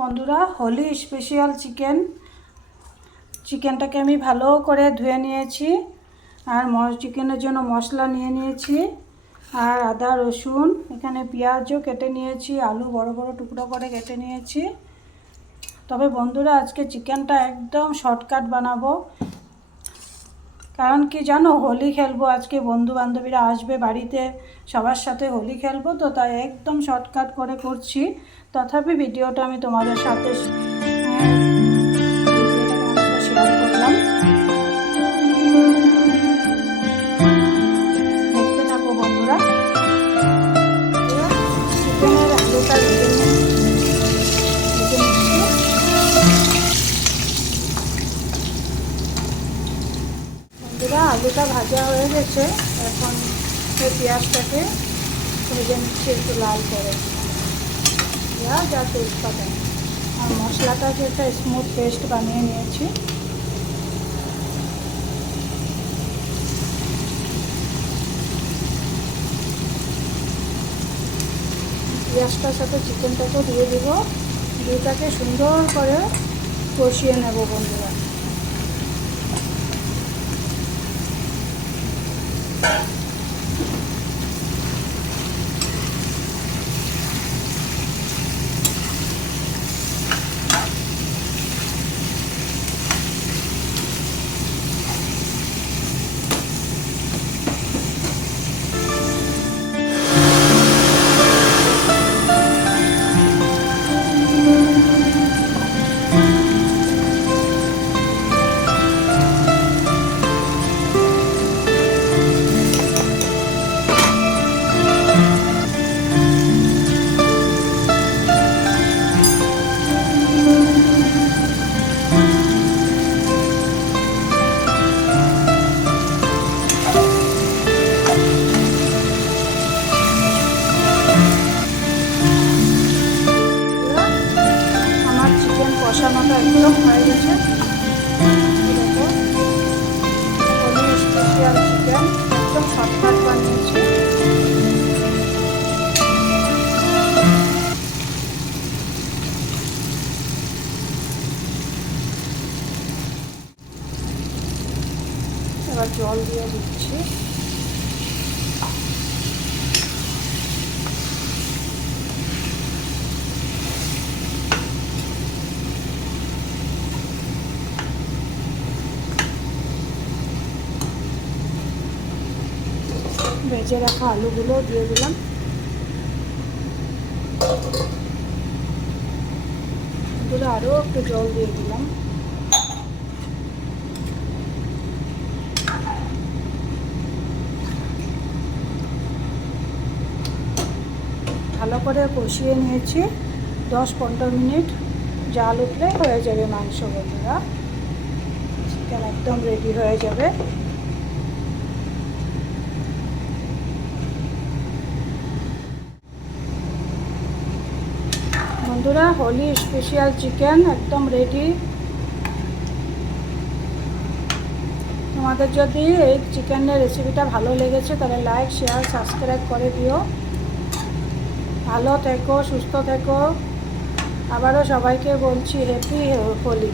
বন্ধুরা, হোলি স্পেশাল চিকেনটাকে আমি ভালো করে ধুয়ে নিয়েছি। আর চিকেনের জন্য মশলা নিয়ে নিয়েছি, আর আদা রসুন, এখানে পেঁয়াজও কেটে নিয়েছি, আলু বড় বড় টুকরো করে কেটে নিয়েছি। তবে বন্ধুরা, আজকে চিকেনটা একদম শর্টকাট বানাবো। কারণ কি জানো, হোলি খেলবো আজকে, বন্ধু বান্ধবীরা আসবে বাড়িতে, সবার সাথে হোলি খেলবো, তো তাই একদম শর্টকাট করে করছি। তথাপি ভিডিওটা আমি তোমাদের সাথে শেয়ার করলাম, দেখতে থাকো বন্ধুরা। চিকেনের আলুটা বন্ধুরা, আলুটা ভাজা হয়ে গেছে। এখন পেঁয়াজটাকে ভেজে নিচ্ছি একটু লাল করে, পেঁয়াজ আর তেজপাতা। আর মশলাটাকে একটা স্মুথ পেস্ট বানিয়ে নিয়েছি। পেঁয়াজটার সাথে চিকেনটাকে দিয়ে দেব, দুটাকে সুন্দর করে কষিয়ে নেব বন্ধুরা। কষানোটা একদম হয়ে গেছে। দেখো, হোলি স্পেশাল চিকেন একদম শর্টকাট বানিয়েছি। এবার জল দিয়ে দিচ্ছি। ভেজে রাখা আলুগুলো দিয়ে দিলাম। আরও একটু জল দিয়ে দিলাম। ভালো করে কষিয়ে নিয়েছি 10-15 মিনিট। জাল উঠলে হয়ে যাবে মাংস বন্ধুরা, চিকেন একদম রেডি হয়ে যাবে। বন্ধুরা, হোলি স্পেশাল চিকেন একদম রেডি। তোমাদের যদি এই চিকেনের রেসিপিটা ভালো লেগেছে তাহলে লাইক, শেয়ার, সাবস্ক্রাইব করে দিও। ভালো থেকো, সুস্থ থেকো। আবারও সবাইকে বলছি হ্যাপি হোলি।